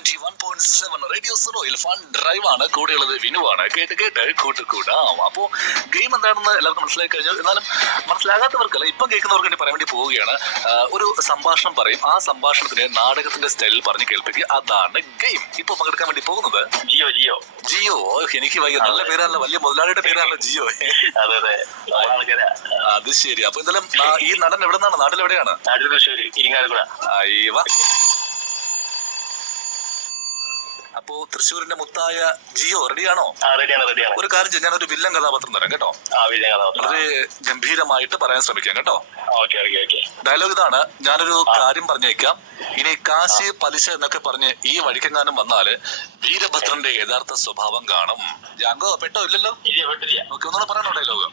91.7 radio soil fun drive ആണ്. കൂടെയുള്ളത് വിനുവാണ്. കേട്ട് കേട്ട് കൂട്ടുകൂടാം. അപ്പോ ഗെയിം എന്താണെന്ന് എല്ലാവർക്കും മനസ്സിലാക്കി കഴിഞ്ഞു. എന്നാലും മനസ്സിലാകാത്തവർക്കല്ല, ഇപ്പം കേൾക്കുന്നവർക്ക് വേണ്ടി പറയാൻ വേണ്ടി പോവുകയാണ്. ഒരു സംഭാഷണം പറയും, ആ സംഭാഷണത്തിന് നാടകത്തിന്റെ സ്റ്റൈലിൽ പറഞ്ഞ് കേൾപ്പിക്കുക. അതാണ് ഗെയിം. ഇപ്പൊ പങ്കെടുക്കാൻ വേണ്ടി പോകുന്നത് ജിയോ ജിയോ ജിയോ. എനിക്ക് വയ്യ, നല്ല പേരാണല്ലോ, വലിയ മുതലാളിയുടെ പേരാണല്ലോ ജിയോ. അതെ അതെ, അത് ശരി. അപ്പൊ എന്തായാലും ഈ നടൻ എവിടെ നിന്നാണ്? നാട്ടിലെവിടെയാണ്? തൃശ്ശൂര് ഇരിങ്ങാലക്കുട. അയ്യവ. അപ്പോ തൃശ്ശൂരിന്റെ മുത്തായ ജിയോ റെഡിയാണോ? റെഡിയാണ് റെഡിയാണ്. ഒരു കാര്യം ചെയ്യാൻ, ഞാനൊരു വില്ലൻ കഥാപാത്രം തരാം കേട്ടോ. വളരെ ഗംഭീരമായിട്ട് പറയാൻ ശ്രമിക്കാം കേട്ടോ. ഡയലോഗ് ഇതാണ്: ഞാനൊരു കാര്യം പറഞ്ഞേക്കാം, ഇനി കാശ് പലിശ എന്നൊക്കെ പറഞ്ഞ് ഈ വഴിക്കെങ്ങാനും വന്നാല് വീരഭദ്രന്റെ യഥാർത്ഥ സ്വഭാവം കാണും. ജാങ്കോ പെട്ടോ? ഇല്ലല്ലോ. ഓക്കെ, ഒന്നുകൂടെ പറയണോ ഡയലോഗ്?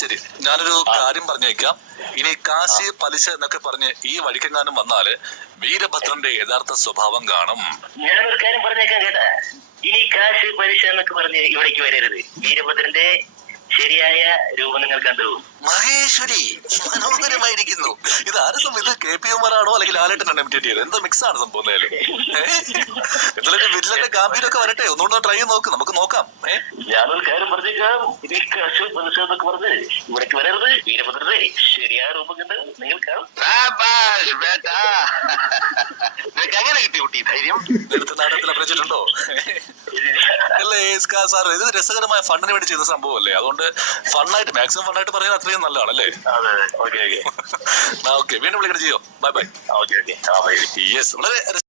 ശരി. ഞാനൊരു കാര്യം പറഞ്ഞേക്കാം, ഇനി കാശ് പലിശ എന്നൊക്കെ പറഞ്ഞ് ഈ വഴിക്കെങ്ങാനും വന്നാല് വീരഭദ്രന്റെ യഥാർത്ഥ സ്വഭാവം കാണും. ഞാനൊരു കാര്യം പറഞ്ഞേക്കാം കേട്ടാ, ഇനി കാശ് പലിശ എന്നൊക്കെ പറഞ്ഞ് ഇവിടേക്ക് വരരുത്. വീരഭദ്രന്റെ ശരിയായ രൂപം നിങ്ങൾ കണ്ടു. മഹേശ്വരി, മനോഹരമായിരിക്കുന്നു. ഇത് ആരും ഇത് KP ഉമാറാണോ അല്ലെങ്കിൽ ലാലേട്ടനാണ് ഇമിറ്റേറ്റ് ചെയ്തത്? എന്താ മിക്സ് ആണ് സംഭവം? എന്തായാലും വില്ലന്റെ ഗാംഭീരൊക്കെ വരട്ടെ, ഒന്നുകൂടെ ട്രൈ ചെയ്ത് നോക്ക്, നമുക്ക് നോക്കാം. ഞാനൊരു കാര്യം പറഞ്ഞേക്കാം, ഇനി കാശ് പലിശ എന്നൊക്കെ പറഞ്ഞ് ഇവിടേക്ക് വരരുത്. വീരഭദ്രന്റെ ശരിയായ രൂപം കണ്ട് നിങ്ങൾ കാണും. എങ്ങനെ കിട്ടി കുട്ടി ധൈര്യം? നേരത്തെ നാടകത്തിൽ അഭിനയിച്ചിട്ടുണ്ടോ? അല്ലേ സാർ, ഇത് രസകരമായ ഫണ്ടിന് വേണ്ടി ചെയ്ത സംഭവമല്ലേ? അതുകൊണ്ട് ഫണ്ണായിട്ട്, മാക്സിമം ഫണ്ണായിട്ട് പറയാൻ അത്രയും നല്ലതാണല്ലേ? ഓക്കെ വീണ്ടും വിളിക്കണം ചെയ്യോ. Bye bye. ഓക്കെ. യെസ്, വളരെ